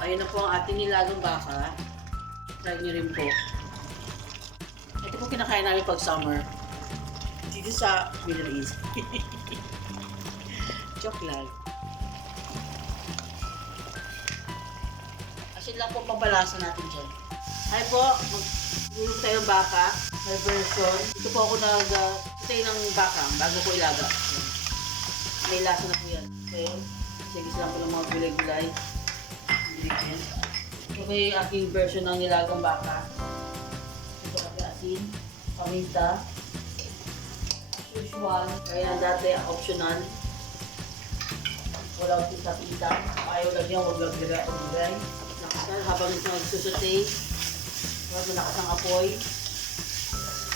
Ayun na po ang ating nilagang baka. Try nyo rin po. Ito po kinakain namin pag summer. Dito sa Middle East. Joke lang. Asin lang po pampalasa natin dyan. Ay po, maglulog tayo ng baka. May version. Ito po ako nag-stay ng baka bago ko ilaga. May lasa na po yan. Okay. Sige lang po ng mga gulay-gulay. Ingredients. Ito po yung aking version ng nilagang baka. Ito kasi asin, paminta. As usual, kaya dati optional. Wala ko sa pinta. Ayaw lang yan, huwag lang gulay. Nakasal habang nagsusutay. Malakas ang apoy.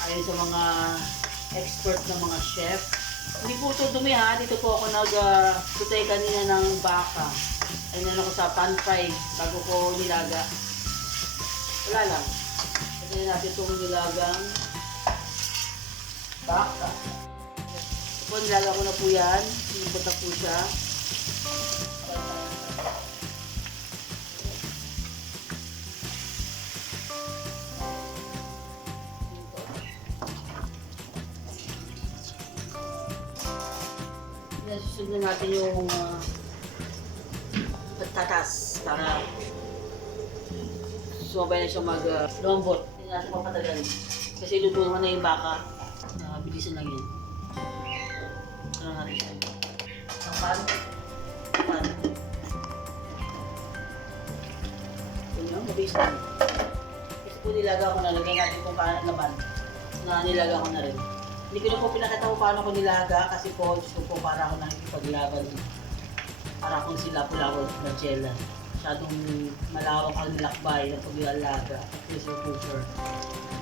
Ayon sa mga expert na mga chef. Hindi po ito dumi ha. Dito po ako nag-sutay kanina ng baka. Ayun ako sa pan fry bago ko nilaga. Wala lang. Kasi natin itong nilagang baka. Ito po, nilaga ko na po yan. Sinipot na po siya. Susunod natin yung patatas para sumabay na siya mag-lambot. Hindi natin papatagal. Kasi luto naman na yung baka. Bilisan lang yun. Ano natin siya? Ang pan. Pan. Yun yun, mabilis na. Kasi po nilaga ko na. Lagyan natin kung laban. Na nilaga ko na rin. Hindi ko na po pinakita ko paano ko nilaga kasi po gusto po para ako nakikipaglaban. Para akong sila Pulawag na Jella. Masyadong malawak ang nilakbay ng paglalaga at pressure cooker.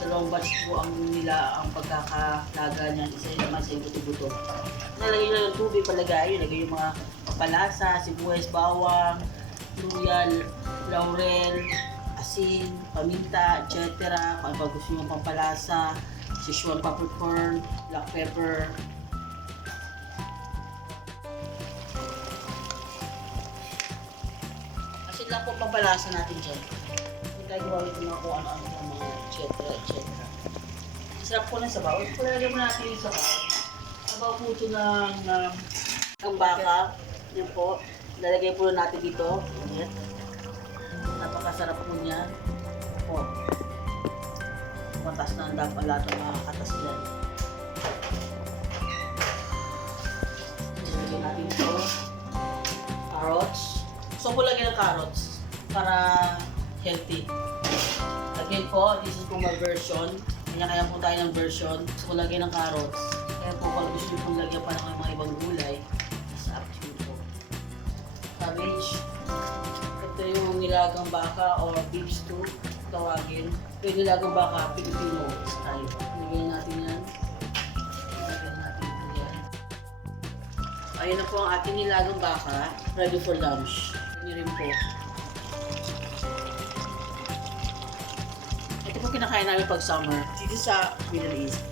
Dalawang batch po ang pagkakalaga niyan. Isa naman sa buto-buto. Nalagay nyo ng tubig palagay. Nalagay yung mga papalasa, sibuyas, bawang, luya, laurel, asin, paminta, etc. Kung ano pa gusto nyo pampalasa. Szechuan peppercorn, black pepper. Asin lang po pampalasa natin dyan. Hindi tayo gawin ko na kung ano-ano ng mga etc. Sarap po ng sabaw. Palagay mo natin yung sabaw. Sabaw po ito ng baka. Yan po. Lalagay po natin dito. Yan. Napakasarap po niyan. Po. Matas na ang dapat lahat ng mga katas dyan. Lagyan natin ito. Carrots. Gusto ko lagyan ng carrots para healthy. Again po, this is po my version. Kaya po tayo ng version. Gusto ko lagyan ng carrots. Kaya po pag gusto nyo lagyan pa ng mga ibang gulay, it's up to you po. Cabbage. Ito yung nilagang baka or beef stew. Tawagin. Yung nilagang baka, Filipino style. Nilagyan natin yan. Nilagyan natin yan. Ayun na po ang ating nilagang baka. Ready for lunch. Yun rin po. Ito po kinakain namin pag summer. Dito sa Middle East.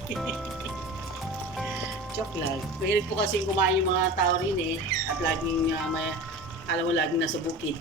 Joke lang. Mahilig po kasi kumain yung mga tao rin eh. At laging, alam mo, laging nasa bukid.